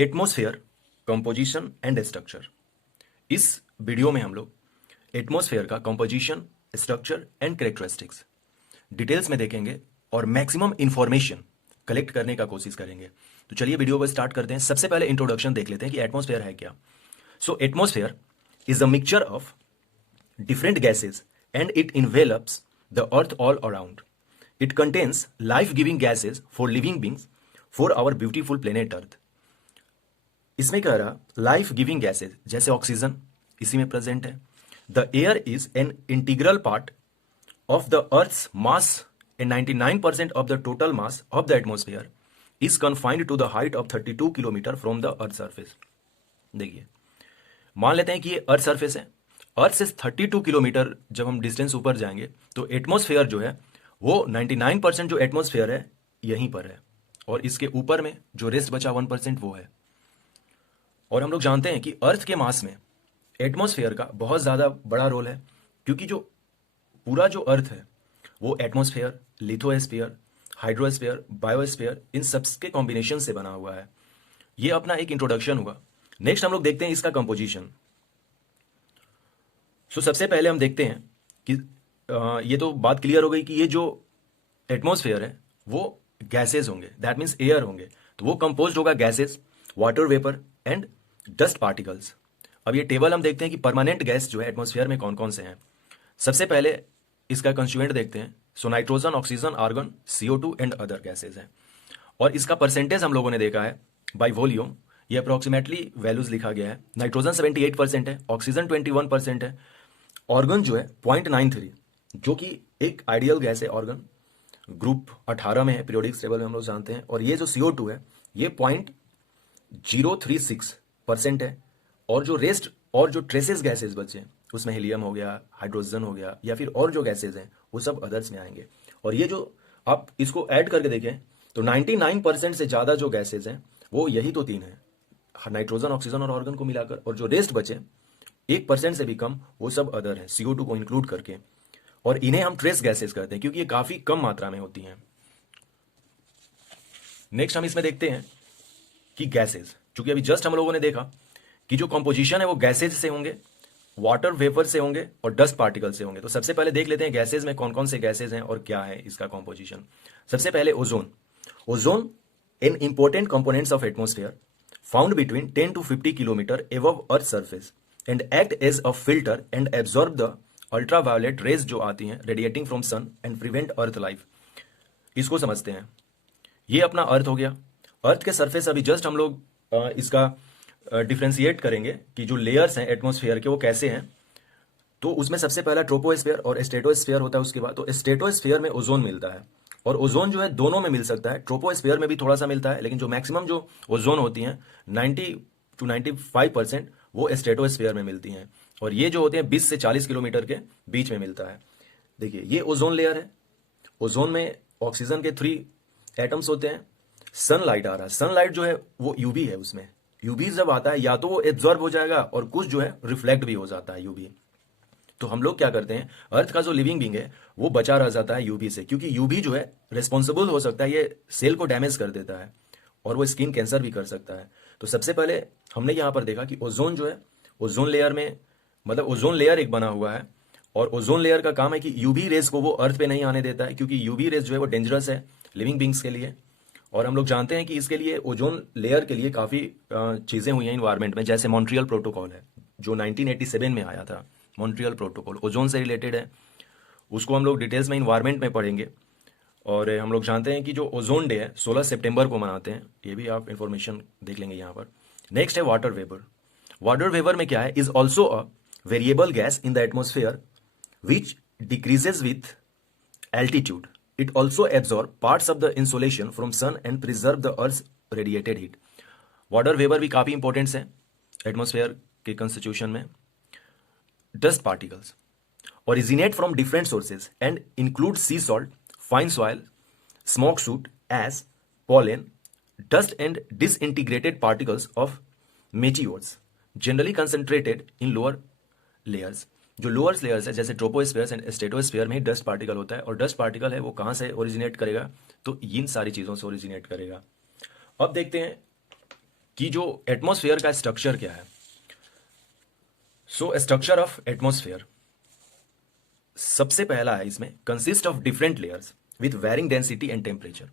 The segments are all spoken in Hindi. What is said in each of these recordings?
Atmosphere, composition and structure. इस वीडियो में हम लोग एटमॉस्फेयर का composition, structure and characteristics details में देखेंगे और मैक्सिमम इंफॉर्मेशन कलेक्ट करने का कोशिश करेंगे। तो चलिए वीडियो को स्टार्ट करते हैं। सबसे पहले इंट्रोडक्शन देख लेते हैं कि एटमॉस्फेयर है क्या। So atmosphere is a mixture of different gases and it envelops the earth all around. It contains life-giving gases for living beings for our beautiful planet earth. इसमें कह रहा लाइफ गिविंग गैसेज जैसे ऑक्सीजन इसी में प्रेजेंट है। The air is an integral part of the earth's mass and 99% of the total mass of the atmosphere is confined to the height of 32 kilometre from the earth surface. देखिए, मान लेते हैं कि ये अर्थ सरफेस है। अर्थ से 32 किलोमीटर जब हम डिस्टेंस ऊपर जाएंगे तो एटमॉस्फेयर जो है वो 99% जो एटमॉस्फेयर है यहीं पर है, और इसके ऊपर में जो रेस्ट बचा 1% वो है। और हम लोग जानते हैं कि अर्थ के मास में एटमॉस्फेयर का बहुत ज़्यादा बड़ा रोल है, क्योंकि जो पूरा जो अर्थ है वो एटमॉस्फेयर, लिथोस्फीयर, हाइड्रोस्फीयर, बायोस्फीयर इन सब के कॉम्बिनेशन से बना हुआ है। ये अपना एक इंट्रोडक्शन हुआ। नेक्स्ट हम लोग देखते हैं इसका कंपोजिशन। सबसे पहले हम देखते हैं कि ये तो बात क्लियर हो गई कि ये जो एटमॉस्फेयर है वो गैसेज होंगे, दैट मीन्स एयर होंगे। तो वो कंपोज होगा gases, water vapour and dust particles. अब ये टेबल हम देखते हैं कि परमानेंट गैस जो है एटमॉस्फेयर में कौन कौन से हैं। सबसे पहले इसका कंस्टिट्यूएंट देखते हैं। So nitrogen, oxygen, argon, CO2 and other gases हैं। और इसका परसेंटेज हम लोगों ने देखा है बाई वॉल्यूम। ये अप्रोक्सीमेटली वैल्यूज लिखा गया है। नाइट्रोजन 78% है, ऑक्सीजन 21% है, ऑर्गन जो है 0.93, जो कि एक आइडियल गैस है। ऑर्गन ग्रुप 18 में है, पीरियोडिक टेबल में हम लोग जानते हैं। और ये जो CO2 है ये 0.036% है। और जो रेस्ट और जो ट्रेसेस गैसेस बचे उसमें हीलियम हो गया, हाइड्रोजन हो गया, या फिर और जो गैसेज हैं वो सब अदर्स में आएंगे। और ये जो आप इसको ऐड करके देखें तो 99% से ज़्यादा जो गैसेज हैं वो यही तो तीन है, नाइट्रोजन, ऑक्सीजन और ऑर्गन को मिलाकर। और जो रेस्ट बचे 1% से भी कम वो सब अदर है, CO2 को इंक्लूड करके। और इन्हें हम ट्रेस गैसेस कहते हैं क्योंकि ये काफ़ी कम मात्रा में होती हैं। नेक्स्ट हम इसमें देखते हैं कि गैसेस, चूंकि अभी जस्ट हम लोगों ने देखा कि जो कंपोजिशन है वो गैसेज से होंगे, वाटर वेपर से होंगे और डस्ट पार्टिकल से होंगे। तो सबसे पहले देख लेते हैं गैसेज में कौन कौन से गैसेज हैं और क्या है इसका कंपोजिशन। सबसे पहले ozone. Ozone an important components of atmosphere found between 10 to 50 kilometre above earth surface and act as a filter and absorb the ultraviolet rays जो आती हैं radiating from sun and prevent earth life. इसको समझते हैं। ये अपना अर्थ हो गया। अर्थ के सरफेस अभी जस्ट हम लोग इसका डिफ्रेंशिएट करेंगे कि जो लेयर्स हैं एटमॉस्फेयर के वो कैसे हैं। तो उसमें सबसे पहला ट्रोपोस्फेयर और स्ट्रेटोस्फेयर होता है। उसके बाद तो स्ट्रेटोस्फेयर में ओजोन मिलता है, और ओजोन जो है दोनों में मिल सकता है। ट्रोपोस्फेयर में भी थोड़ा सा मिलता है, लेकिन जो मैक्सिमम जो ओजोन होती हैं 90 to 95% वो स्ट्रेटोस्फेयर में मिलती हैं। और ये जो होते हैं 20 से 40 किलोमीटर के बीच में मिलता है। देखिए, ये ओजोन लेयर है। ओजोन में ऑक्सीजन के 3 एटम्स होते हैं। सनलाइट आ रहा है, सनलाइट जो है वो यूवी है। उसमें यूवी जब आता है या तो वो एब्जॉर्ब हो जाएगा और कुछ जो है रिफ्लेक्ट भी हो जाता है यूवी। तो हम लोग क्या करते हैं, अर्थ का जो लिविंग बींग है वो बचा रह जाता है यूवी से, क्योंकि यूवी जो है रिस्पॉन्सिबल हो सकता है, ये सेल को डैमेज कर देता है और वो स्किन कैंसर भी कर सकता है। तो सबसे पहले हमने यहाँ पर देखा कि ओजोन जो है, ओजोन लेयर में मतलब ओजोन लेयर एक बना हुआ है, और ओजोन लेयर का काम है कि यूवी रेज को वो अर्थ पे नहीं आने देता है, क्योंकि यूवी रेज जो है वो डेंजरस है लिविंग बींग्स के लिए। और हम लोग जानते हैं कि इसके लिए ओजोन लेयर के लिए काफ़ी चीज़ें हुई हैं इन्वायरमेंट में, जैसे मॉन्ट्रियल प्रोटोकॉल है जो 1987 में आया था। मॉन्ट्रियल प्रोटोकॉल ओजोन से रिलेटेड है, उसको हम लोग डिटेल्स में इन्वायरमेंट में पढ़ेंगे। और हम लोग जानते हैं कि जो ओजोन डे है 16 सितंबर को मनाते हैं, ये भी आप इंफॉर्मेशन देख लेंगे यहाँ पर। नेक्स्ट है वाटर वेपर। वाटर वेपर में क्या है, is also a variable gas in the atmosphere which decreases with altitude. It also absorb parts of the insolation from sun and preserve the earth's radiated heat. Water vapour भी काफ़ी इंपॉर्टेंट्स है एटमॉस्फेयर के कंस्टिट्यूशन में। Dust particles originate from different sources and include sea salt, fine soil, smoke soot, ash, pollen, dust and disintegrated particles of meteors, generally concentrated in lower layers. जो लोअर लेयर्स है जैसे ट्रोपोस्फेयर एंड स्ट्रेटोस्फेयर में ही डस्ट पार्टिकल होता है, और डस्ट पार्टिकल है वो कहाँ से ओरिजिनेट करेगा, तो इन सारी चीज़ों से ओरिजिनेट करेगा। अब देखते हैं कि जो एटमॉस्फेयर का स्ट्रक्चर क्या है। सो स्ट्रक्चर ऑफ एटमॉस्फेयर सबसे पहला है, इसमें consist of different layers with varying density and temperature.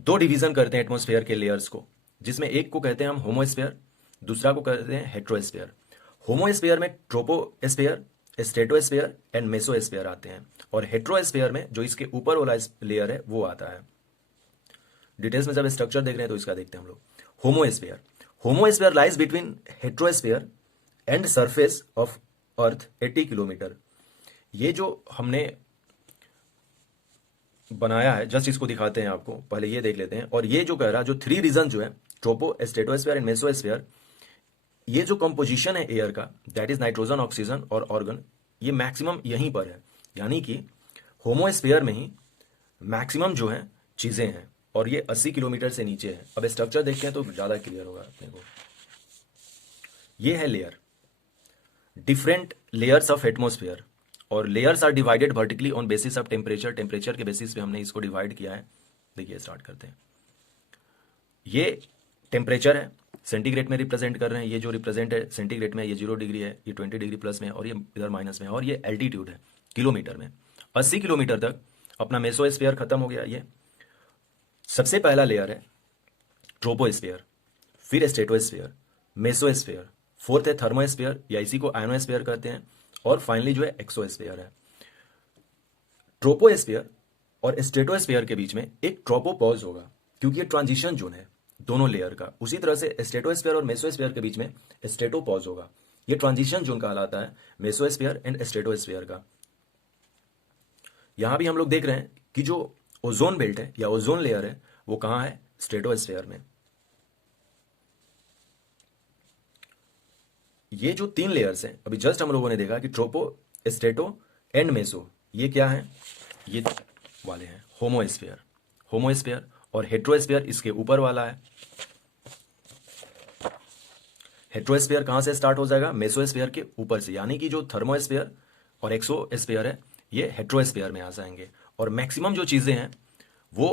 दो डिवीजन करते हैं एटमॉस्फेयर के लेयर्स को, जिसमें एक को कहते हैं हम होमोस्फेयर, दूसरा को कहते हैं हेट्रोस्फेयर। होमोस्फेयर में ट्रोपोस्फेयर, स्ट्रेटोस्फेयर एंड मेसोस्फेयर आते हैं, और हेट्रोस्फेयर में जो इसके ऊपर वाला लेयर है वो आता है। डिटेल्स में जब स्ट्रक्चर देख रहे हैं तो इसका देखते हैं हम लोग। Homosphere, homosphere lies between heterosphere and surface of earth 80 kilometre. ये जो हमने बनाया है, जस्ट इसको दिखाते हैं आपको, पहले ये देख लेते हैं। और ये जो कह रहा है, जो थ्री रीजन जो है, ट्रोपो, स्ट्रेटोस्फेयर एंड मेसोस्फेयर, ये जो कंपोजिशन है एयर का, दैट इज नाइट्रोजन, ऑक्सीजन और ऑर्गन, ये मैक्सिमम यहीं पर है, यानी कि होमोस्फेयर में ही मैक्सिमम जो है चीजें हैं, और ये 80 किलोमीटर से नीचे है। अब स्ट्रक्चर देखते हैं तो ज्यादा क्लियर होगा अपने को। ये है layer, different layers of atmosphere, और layers are divided vertically on basis of temperature. Temperature के बेसिस पे हमने इसको डिवाइड किया है। देखिए स्टार्ट करते हैं। ये टेम्परेचर है, सेंटीग्रेड में रिप्रेजेंट कर रहे हैं। ये जो रिप्रेजेंट है सेंटीग्रेड में, ये 0 डिग्री है, ये 20 डिग्री प्लस में है, और ये इधर माइनस में है, और ये एल्टीट्यूड है किलोमीटर में। 80 किलोमीटर तक अपना मेसोस्फीयर खत्म हो गया। ये सबसे पहला लेयर है ट्रोपोस्फीयर, फिर स्ट्रेटोस्फीयर, मेसोस्फीयर, फोर्थ है थर्मोस्फीयर या इसी को आयनोस्फीयर कहते हैं, और फाइनली जो है एक्सोस्फीयर है। ट्रोपोस्फीयर और स्ट्रेटोस्फीयर के बीच में एक ट्रोपोपॉज होगा, क्योंकि ये ट्रांजिशन जोन है दोनों लेयर का। उसी तरह से स्ट्रेटोस्फीयर और मेसोस्फीयर के बीच में स्ट्रेटोपॉज होगा। ये ट्रांजिशन जोन कहलाता है मेसोस्फीयर एंड स्ट्रेटोस्फीयर का। यहां भी हम लोग देख रहे हैं कि जो ओजोन बेल्ट है या ओजोन लेयर है वो कहां है, स्ट्रेटोस्फीयर में। ये जो तीन लेयर्स हैं, अभी जस्ट हम लोगों ने देखा कि ट्रोपो, स्ट्रेटो एंड मेसो, ये क्या है, ये वाले हैं होमोस्फीयर। होमोस्फीयर और हेट्रोस्फीयर इसके ऊपर वाला है। हेट्रोस्फीयर कहां से स्टार्ट हो जाएगा, मेसोस्फीयर के ऊपर से, यानी कि जो थर्मोस्फीयर और एक्सोस्फीयर है ये हेट्रोस्फीयर में आ जाएंगे। और मैक्सिमम जो चीजें हैं वो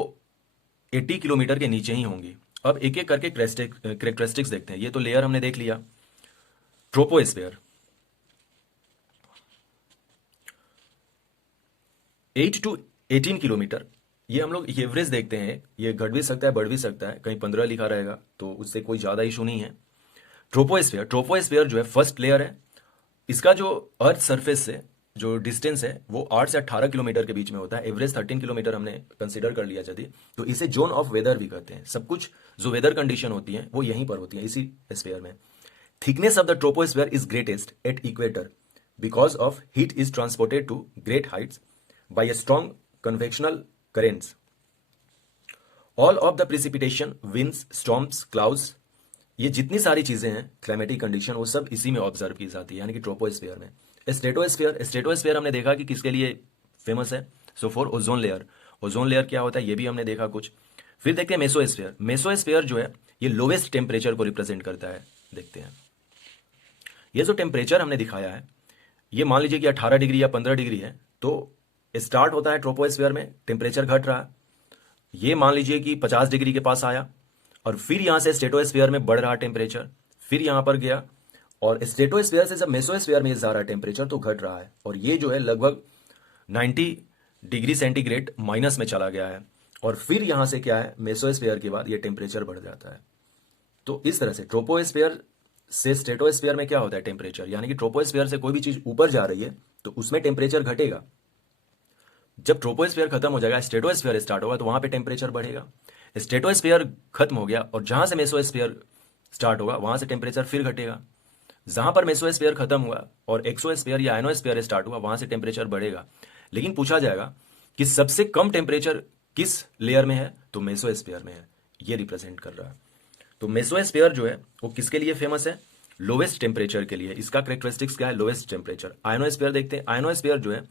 80 किलोमीटर के नीचे ही होंगी। अब एक एक करके कैरेक्टरिस्टिक्स देखते हैं। ये तो लेयर हमने देख लिया। ट्रोपोस्फीयर 8 to 18 किलोमीटर, ये हम लोग एवरेज देखते हैं। ये घट भी सकता है, बढ़ भी सकता है, कहीं 15 लिखा रहेगा तो उससे कोई ज्यादा इशू नहीं है। ट्रोपोस्फीयर जो है फर्स्ट लेयर है। इसका जो अर्थ सरफेस से जो डिस्टेंस है वो 8 से 18 किलोमीटर के बीच में होता है। एवरेज 13 किलोमीटर हमने कंसीडर कर लिया यदि, तो इसे जोन ऑफ वेदर भी कहते हैं। सब कुछ जो वेदर कंडीशन होती है वो यहीं पर होती है, इसी स्फीयर में। Thickness of the troposphere is greatest at equator because of heat is transported to great heights by strong convectional currents. All of the precipitation, winds, storms, clouds, ये जितनी सारी चीजें हैं क्लाइमेटिक कंडीशन, वो सब इसी में ऑब्जर्व की जाती है, यानी कि ट्रोपोस्फीयर में। स्ट्रेटोस्फीयर हमने देखा कि किसके लिए फेमस है, so for ozone layer. Ozone layer क्या होता है ये भी हमने देखा कुछ। फिर देखते हैं मेसोस्फीयर। मेसोस्फीयर जो है ये लोवेस्ट टेम्परेचर को रिप्रेजेंट करता है। देखते हैं ये जो टेम्परेचर हमने दिखाया है, ये मान लीजिए कि 18 डिग्री या 15 डिग्री है, तो स्टार्ट होता है ट्रोपोस्फीयर में, टेम्परेचर घट रहा, ये मान लीजिए कि 50 डिग्री के पास आया, और फिर यहां से स्ट्रेटोस्फीयर में बढ़ रहा टेम्परेचर, फिर यहां पर गया, और स्ट्रेटोस्फीयर से जब मेसोस्फीयर में जा रहा टेम्परेचर तो घट रहा है, और ये जो है लगभग 90 डिग्री सेंटीग्रेड माइनस में चला गया है। और फिर यहां से क्या है, मेसोस्फीयर के बाद ये टेम्परेचर बढ़ जाता है। तो इस तरह से ट्रोपोस्फीयर से स्ट्रेटोस्फीयर में क्या होता है, टेम्परेचर, यानी कि ट्रोपोस्फीयर से कोई भी चीज ऊपर जा रही है तो उसमें टेम्परेचर घटेगा। जब ट्रोपोस्फीयर खत्म हो जाएगा, स्ट्रेटोस्फीयर स्टार्ट होगा, तो वहां पे टेम्परेचर बढ़ेगा। स्ट्रेटोस्फीयर खत्म हो गया और जहां से मेसोस्फीयर स्टार्ट होगा वहां से टेम्परेचर फिर घटेगा। जहां पर मेसोस्फीयर खत्म हुआ और एक्सोस्फीयर या आयनोस्फीयर स्टार्ट हुआ वहां से टेम्परेचर बढ़ेगा। लेकिन पूछा जाएगा कि सबसे कम टेम्परेचर किस लेयर में है, तो मेसोस्फीयर में है, ये रिप्रेजेंट कर रहा है। तो मेसोस्फीयर जो है वो किसके लिए फेमस है, लोवेस्ट टेम्परेचर के लिए। इसका कैरेक्टरिस्टिक्स क्या है, लोवेस्ट टेम्परेचर। आयनोस्फीयर देखते हैं। आयनोस्फीयर जो है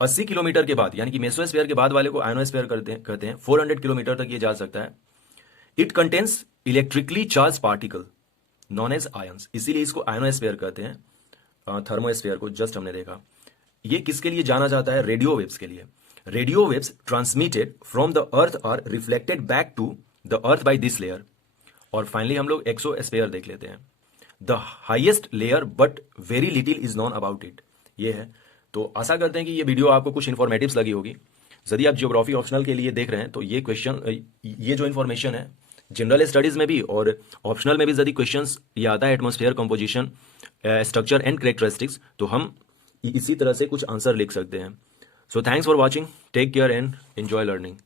80 किलोमीटर के बाद, यानी कि मेसोस्फीयर के बाद वाले को आयनोस्फीयर कहते हैं। 400 किलोमीटर तक ये जा सकता है। It contains electrically charge particle known as ions, इसीलिए इसको आयनोस्फीयर कहते हैं। थर्मोस्फीयर को जस्ट हमने देखा। ये किसके लिए जाना जाता है, रेडियो वेव्स के लिए। Radio waves transmitted from the earth are reflected back to the earth by this layer. और फाइनली हम लोग एक्सोस्फीयर देख लेते हैं। The highest layer but very little is known about it, ये है। तो आशा करते हैं कि ये वीडियो आपको कुछ इन्फॉर्मेटिव्स लगी होगी। यदि आप जियोग्राफी ऑप्शनल के लिए देख रहे हैं तो ये क्वेश्चन, ये जो इन्फॉर्मेशन है जनरल स्टडीज में भी और ऑप्शनल में भी यदि क्वेश्चंस ये आता है atmosphere composition, structure and characteristics, तो हम इसी तरह से कुछ आंसर लिख सकते हैं। So thanks for watching, take care and enjoy learning.